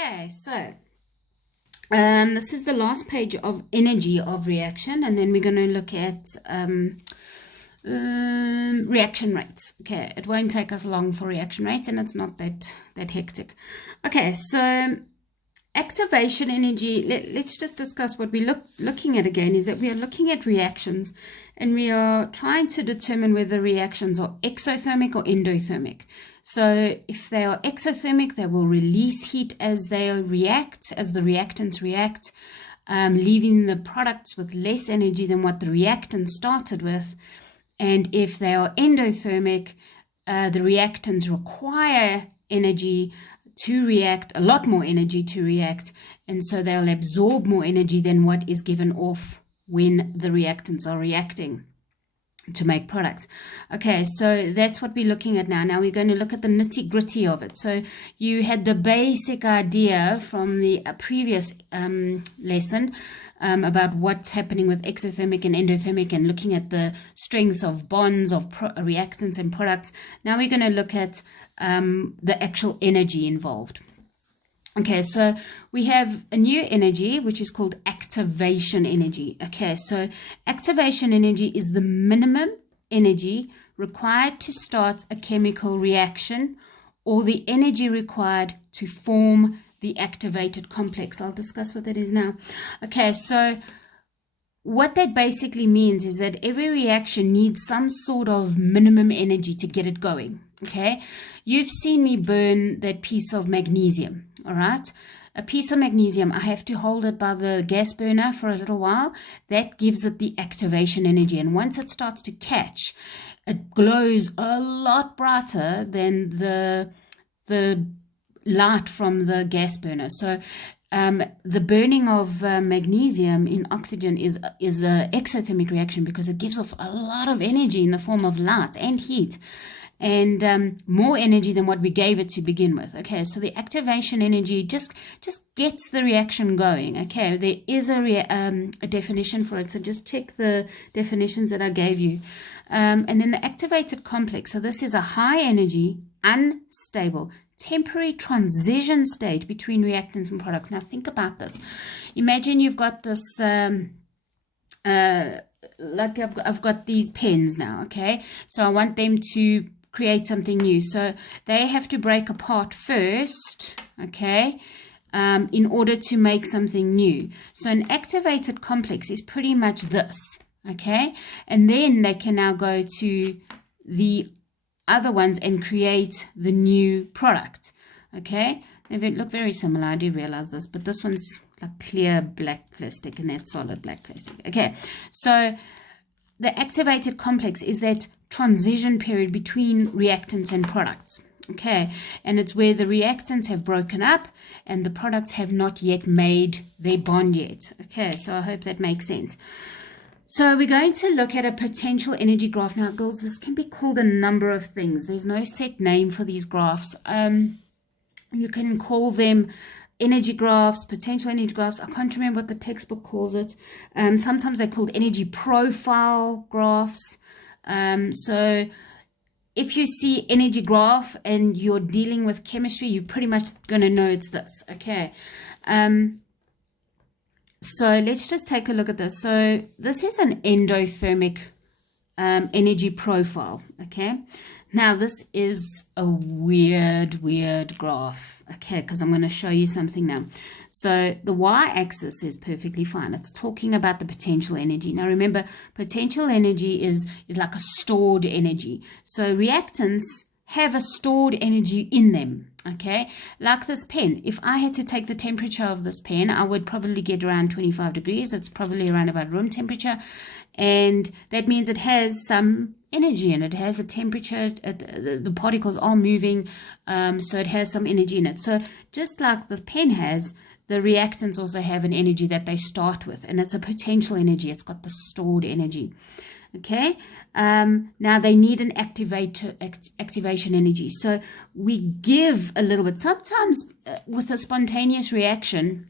Okay, so this is the last page of energy of reaction, and then we're going to look at reaction rates. Okay, it won't take us long for reaction rates, and it's not that hectic. Okay, so activation energy, let's just discuss what we're looking at again, is that we are looking at reactions, and we are trying to determine whether reactions are exothermic or endothermic. So if they are exothermic, they will release heat as they react, as the reactants react, leaving the products with less energy than what the reactant started with. And if they are endothermic, the reactants require energy to react, a lot more energy to react, and so they'll absorb more energy than what is given off when the reactants are reacting to make products. Okay, so that's what we're looking at now. Now we're going to look at the nitty-gritty of it. So you had the basic idea from the previous lesson about what's happening with exothermic and endothermic, and looking at the strengths of bonds of reactants and products. Now we're going to look at the actual energy involved. Okay, so we have a new energy which is called activation energy. Okay, so activation energy is the minimum energy required to start a chemical reaction, or the energy required to form the activated complex. I'll discuss what that is now. Okay, so what that basically means is that every reaction needs some sort of minimum energy to get it going. Okay, you've seen me burn that piece of magnesium, all right? A piece of magnesium, I have to hold it by the gas burner for a little while. That gives it the activation energy, and once it starts to catch, it glows a lot brighter than the light from the gas burner. So the burning of magnesium in oxygen is an exothermic reaction, because it gives off a lot of energy in the form of light and heat, and more energy than what we gave it to begin with. Okay, so the activation energy just gets the reaction going. Okay, there is a definition for it, so just check the definitions that I gave you. And then the activated complex, so this is a high energy, unstable, temporary transition state between reactants and products. Now think about this. Imagine you've got this like I've got these pens now. Okay, so I want them to create something new, so they have to break apart first, okay, in order to make something new. So an activated complex is pretty much this, okay, and then they can now go to the other ones and create the new product. Okay, they look very similar, I do realize this, but this one's like clear black plastic and that's solid black plastic. Okay, so the activated complex is that transition period between reactants and products. Okay, and it's where the reactants have broken up and the products have not yet made their bond yet. Okay, so I hope that makes sense. So we're going to look at a potential energy graph. Now, girls, this can be called a number of things. There's no set name for these graphs. You can call them energy graphs, potential energy graphs. I can't remember what the textbook calls it. Sometimes they're called energy profile graphs. So if you see energy graph and you're dealing with chemistry, you're pretty much going to know it's this. Okay. So let's just take a look at this. So this is an endothermic energy profile. Okay. Now this is a weird graph. Okay, because I'm going to show you something now. So the y-axis is perfectly fine. It's talking about the potential energy. Now remember, potential energy is like a stored energy. So reactants have a stored energy in them. Okay, like this pen. If I had to take the temperature of this pen, I would probably get around 25 degrees. It's probably around about room temperature, and that means it has some energy in it. It has a temperature, the particles are moving, so it has some energy in it. So just like the pen has, the reactants also have an energy that they start with, and it's a potential energy. It's got the stored energy. Okay, now they need an activation energy. So we give a little bit. Sometimes with a spontaneous reaction,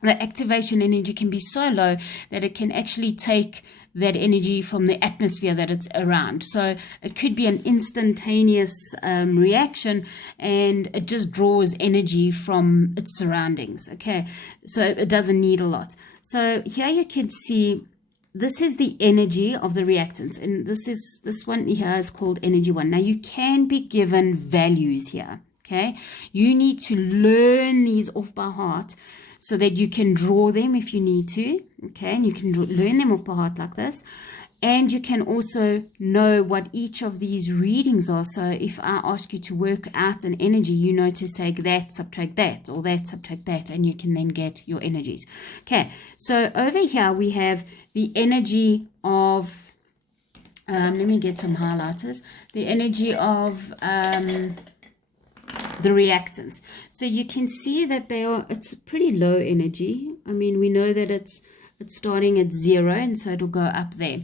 the activation energy can be so low that it can actually take that energy from the atmosphere that it's around. So it could be an instantaneous reaction, and it just draws energy from its surroundings. Okay, so it doesn't need a lot. So here you can see this is the energy of the reactants, and this one here is called energy 1. Now you can be given values here. Okay, you need to learn these off by heart so that you can draw them if you need to. Okay, and you can learn them off by heart like this. And you can also know what each of these readings are. So if I ask you to work out an energy, you know to take that, subtract that, or that, subtract that, and you can then get your energies. Okay, so over here we have the energy of, let me get some highlighters, the energy of the reactants. So you can see that it's pretty low energy. I mean, we know that it's starting at 0, and so it'll go up there.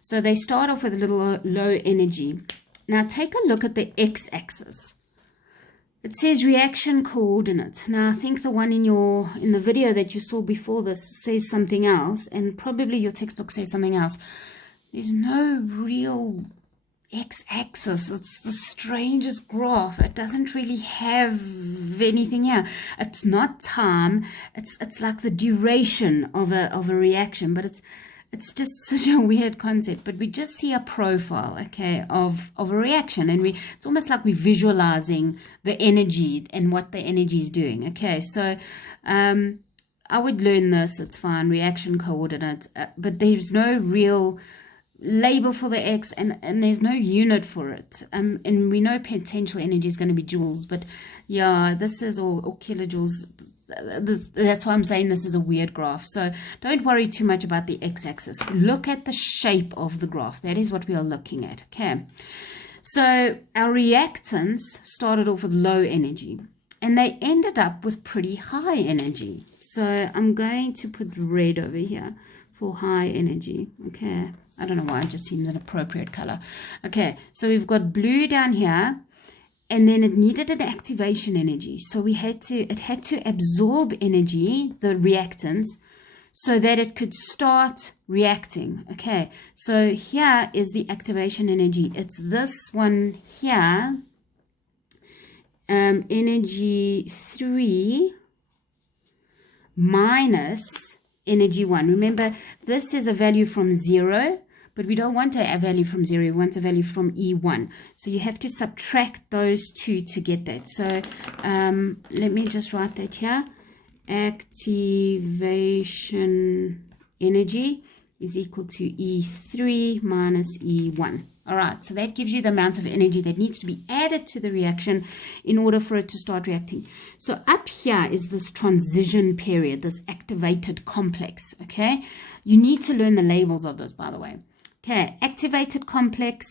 So they start off with a little low energy. Now take a look at the x-axis. It says reaction coordinate. Now I think the one in the video that you saw before this says something else, and probably your textbook says something else. There's no real x-axis. It's the strangest graph. It doesn't really have anything here. It's not time. It's like the duration of a reaction, but it's just such a weird concept. But we just see a profile, okay, of a reaction, and it's almost like we're visualizing the energy and what the energy is doing. Okay, so I would learn this. It's fine. Reaction coordinate, but there's no real label for the x, and there's no unit for it, and we know potential energy is going to be joules, but yeah, this is all kilojoules. That's why I'm saying this is a weird graph. So don't worry too much about the x-axis. Look at the shape of the graph. That is what we are looking at. Okay, so our reactants started off with low energy, and they ended up with pretty high energy. So I'm going to put red over here for high energy. Okay, I don't know why, it just seems an appropriate color. Okay, so we've got blue down here, and then it needed an activation energy. So it had to absorb energy, the reactants, so that it could start reacting. Okay, so here is the activation energy. It's this one here, energy 3 minus energy 1. Remember, this is a value from 0, but we don't want a value from 0. We want a value from E1. So you have to subtract those two to get that. So let me just write that here. Activation energy is equal to E3 minus E1. All right, so that gives you the amount of energy that needs to be added to the reaction in order for it to start reacting. So up here is this transition period, this activated complex, okay? You need to learn the labels of this, by the way. Okay, activated complex,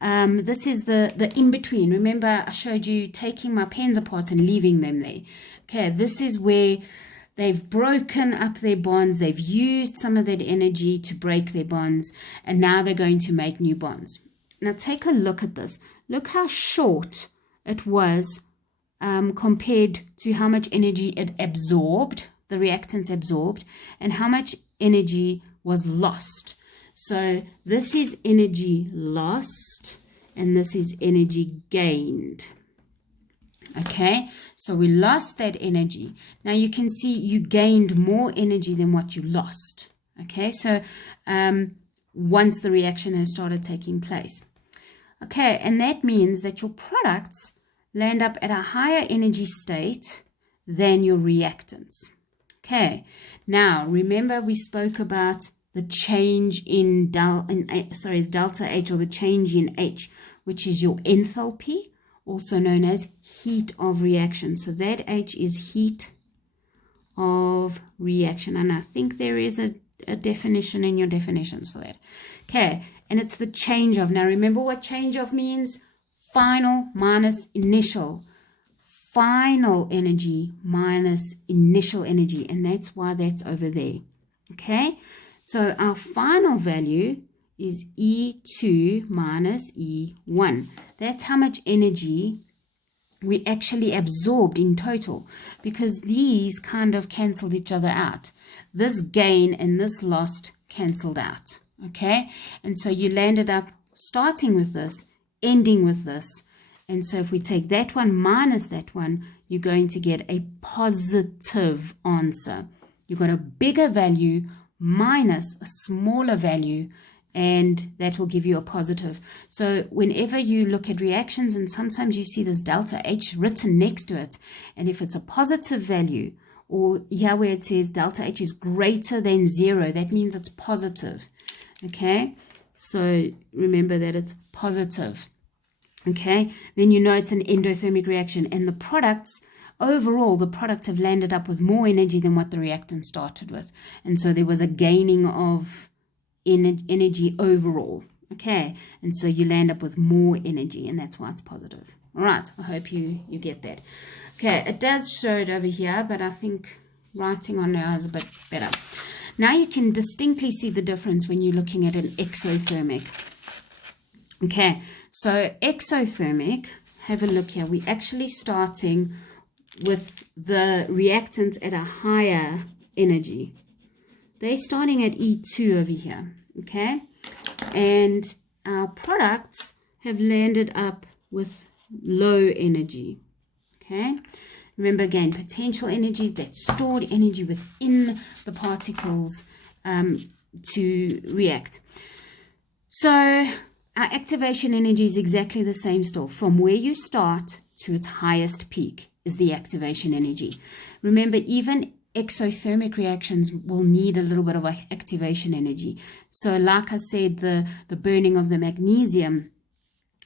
this is the in-between. Remember, I showed you taking my pens apart and leaving them there. Okay, this is where they've broken up their bonds. They've used some of that energy to break their bonds, and now they're going to make new bonds. Now take a look at this. Look how short it was compared to how much energy it absorbed, the reactants absorbed, and how much energy was lost. So this is energy lost, and this is energy gained. Okay, so we lost that energy. Now you can see you gained more energy than what you lost. Okay, so once the reaction has started taking place. Okay, and that means that your products land up at a higher energy state than your reactants. Okay, now remember we spoke about the change in delta H, or the change in H, which is your enthalpy, also known as heat of reaction. So that H is heat of reaction, and I think there is a definition in your definitions for that. Okay, and it's the change of. Now remember what change of means? Final minus initial. Final energy minus initial energy, and that's why that's over there. Okay, so our final value is E2 minus E1. That's how much energy we actually absorbed in total, because these kind of cancelled each other out. This gain and this lost cancelled out. okay? And so you landed up starting with this, ending with this. And so if we take that one minus that one, you're going to get a positive answer. You've got a bigger value minus a smaller value, and that will give you a positive. So whenever you look at reactions, and sometimes you see this delta H written next to it, and if it's a positive value, or here where it says delta H is greater than 0, that means it's positive. Okay, so remember that it's positive. Okay, then you know it's an endothermic reaction, and the products, overall, the products have landed up with more energy than what the reactant started with. And so there was a gaining of energy overall. Okay, and so you land up with more energy, and that's why it's positive. All right, I hope you get that. Okay, it does show it over here, but I think writing on now is a bit better. Now you can distinctly see the difference when you're looking at an exothermic. Okay, so exothermic, have a look here. We're actually starting with the reactants at a higher energy. They're starting at E2 over here, okay? And our products have landed up with low energy, okay? Remember again, potential energy, that's stored energy within the particles to react. So our activation energy is exactly the same still. From where you start to its highest peak is the activation energy. Remember, even exothermic reactions will need a little bit of activation energy. So like I said, the burning of the magnesium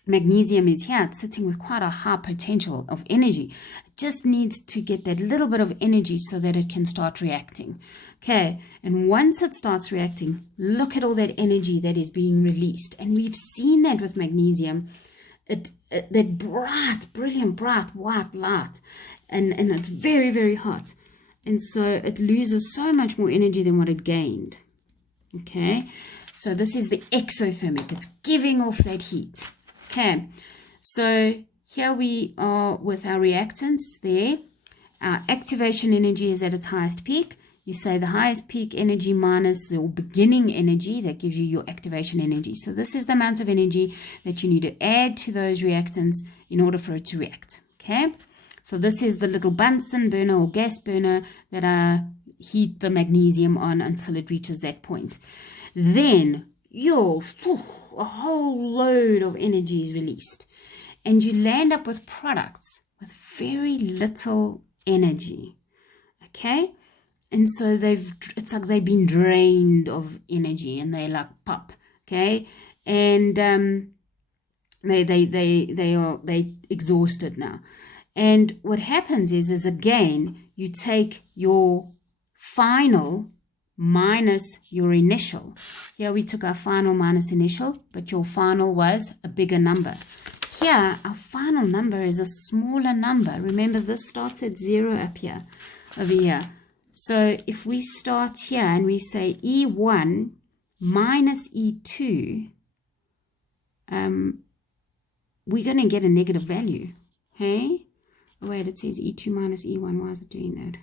is here. It's sitting with quite a high potential of energy. It just needs to get that little bit of energy so that it can start reacting. Okay, and once it starts reacting, look at all that energy that is being released. And we've seen that with magnesium. That bright, brilliant, bright white light. And it's very, very hot. And so it loses so much more energy than what it gained. Okay, so this is the exothermic. It's giving off that heat. Okay, so here we are with our reactants there. Our activation energy is at its highest peak. You say the highest peak energy minus the beginning energy, that gives you your activation energy. So this is the amount of energy that you need to add to those reactants in order for it to react. Okay, so this is the little Bunsen burner or gas burner that I heat the magnesium on until it reaches that point. Then a whole load of energy is released, and you land up with products with very little energy. Okay, and so it's like they've been drained of energy, and they like pop. Okay, and they exhausted now. And what happens is again, you take your final minus your initial. Here we took our final minus initial, but your final was a bigger number. Here, our final number is a smaller number. Remember, this starts at 0 up here, over here. So if we start here and we say E1 minus E2, we're going to get a negative value. Hey? Oh, wait, it says E2 minus E1. Why is it doing that?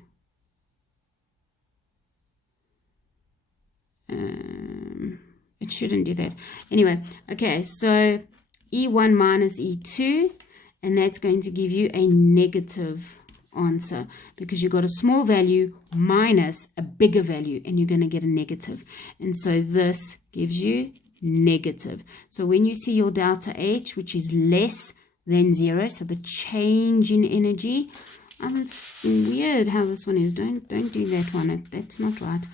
It shouldn't do that. Anyway, okay, so E1 minus E2, and that's going to give you a negative answer because you got a small value minus a bigger value, and you're going to get a negative. And so this gives you negative. So when you see your delta H, which is less than 0, so the change in energy, weird how this one is. Don't do that one. That's not right.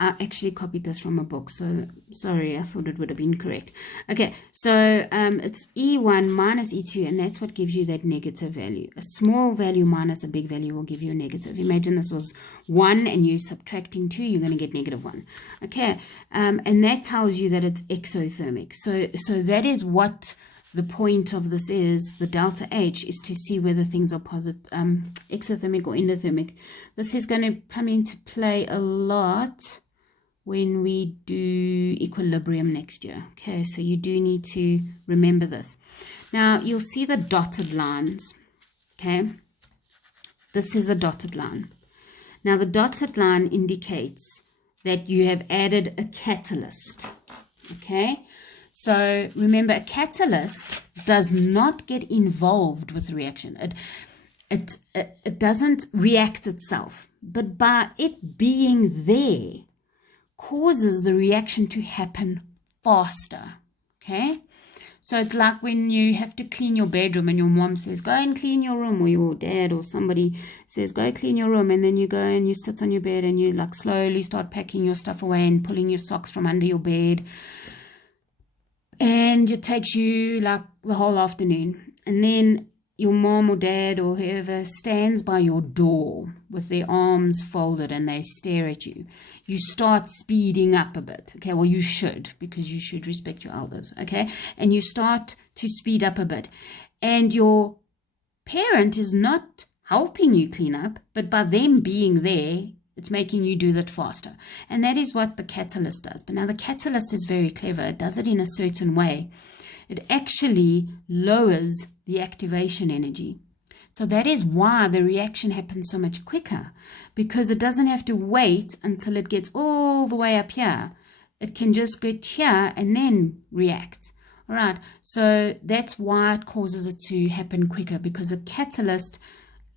I actually copied this from a book, so sorry, I thought it would have been correct. Okay, so it's E1 minus E2, and that's what gives you that negative value. A small value minus a big value will give you a negative. Imagine this was 1 and you're subtracting 2, you're going to get negative 1. Okay, and that tells you that it's exothermic. So that is what the point of this is, the delta H, is to see whether things are exothermic or endothermic. This is going to come into play a lot when we do equilibrium next year. Okay, so you do need to remember this. Now, you'll see the dotted lines. Okay, this is a dotted line. Now, the dotted line indicates that you have added a catalyst. Okay, so remember, a catalyst does not get involved with the reaction. It doesn't react itself, but by it being there causes the reaction to happen faster. Okay, so it's like when you have to clean your bedroom and your mom says, go and clean your room, or your dad or somebody says, go clean your room, and then you go and you sit on your bed and you like slowly start packing your stuff away and pulling your socks from under your bed, and it takes you like the whole afternoon, and then your mom or dad or whoever stands by your door with their arms folded and they stare at you. You start speeding up a bit. Okay, well, you should, because you should respect your elders. Okay, and you start to speed up a bit, and your parent is not helping you clean up, but by them being there, it's making you do that faster. And that is what the catalyst does. But now the catalyst is very clever. It does it in a certain way. It actually lowers the activation energy. So that is why the reaction happens so much quicker, because it doesn't have to wait until it gets all the way up here. It can just get here and then react. All right, so that's why it causes it to happen quicker, because a catalyst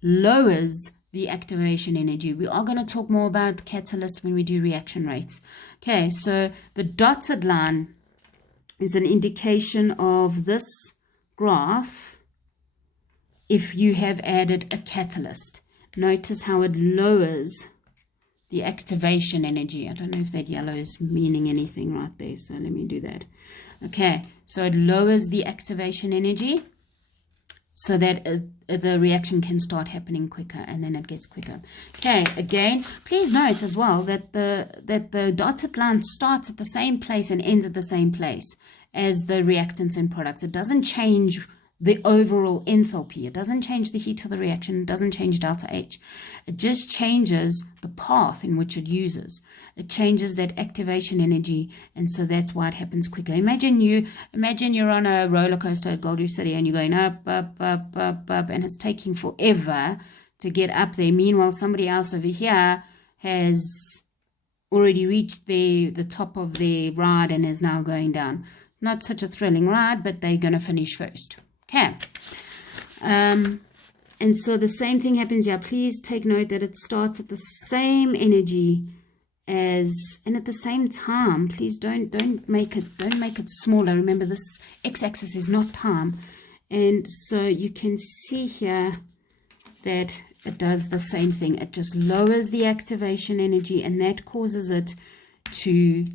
lowers the activation energy. We are going to talk more about catalyst when we do reaction rates. Okay, so the dotted line is an indication of this graph if you have added a catalyst. Notice how it lowers the activation energy. I don't know if that yellow is meaning anything right there, so let me do that. Okay, so it lowers the activation energy so that the reaction can start happening quicker, and then it gets quicker. Okay, again, please note as well that the dotted line starts at the same place and ends at the same place as the reactants and products. It doesn't change the overall enthalpy. It doesn't change the heat of the reaction. It doesn't change delta H. It just changes the path in which it uses. It changes that activation energy, and so that's why it happens quicker. Imagine you're on a roller coaster at Gold Reef City and you're going up, up, up, up, up, and it's taking forever to get up there. Meanwhile, somebody else over here has already reached the top of the ride and is now going down. Not such a thrilling ride, but they're going to finish first. Okay, and so the same thing happens here. Please take note that it starts at the same energy as, and at the same time. Please don't make it smaller. Remember, this x-axis is not time, and so you can see here that it does the same thing. It just lowers the activation energy, and that causes it to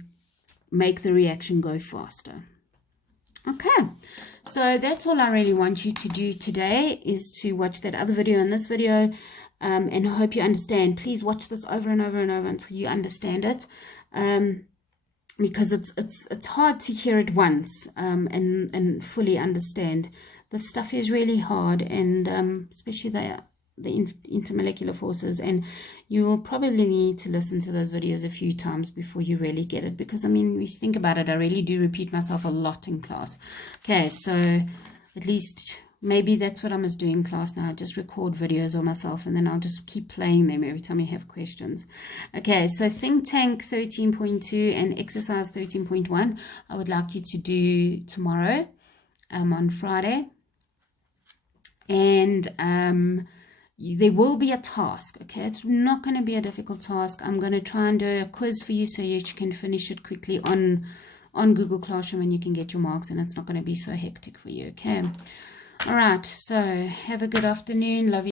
make the reaction go faster. Okay, so that's all I really want you to do today, is to watch that other video and this video, and I hope you understand. Please watch this over and over and over until you understand it, because it's hard to hear it once and fully understand. This stuff is really hard, and especially the intermolecular forces, and you will probably need to listen to those videos a few times before you really get it, because I mean, if you think about it, I really do repeat myself a lot in class. Okay, so at least maybe that's what I must do in class now. Just record videos of myself, and then I'll just keep playing them every time you have questions. Okay, so Think Tank 13.2 and exercise 13.1 I would like you to do tomorrow, on Friday, and there will be a task. Okay, it's not going to be a difficult task. I'm going to try and do a quiz for you so you can finish it quickly on Google Classroom, and you can get your marks, and it's not going to be so hectic for you. Okay, all right, so have a good afternoon. Love you.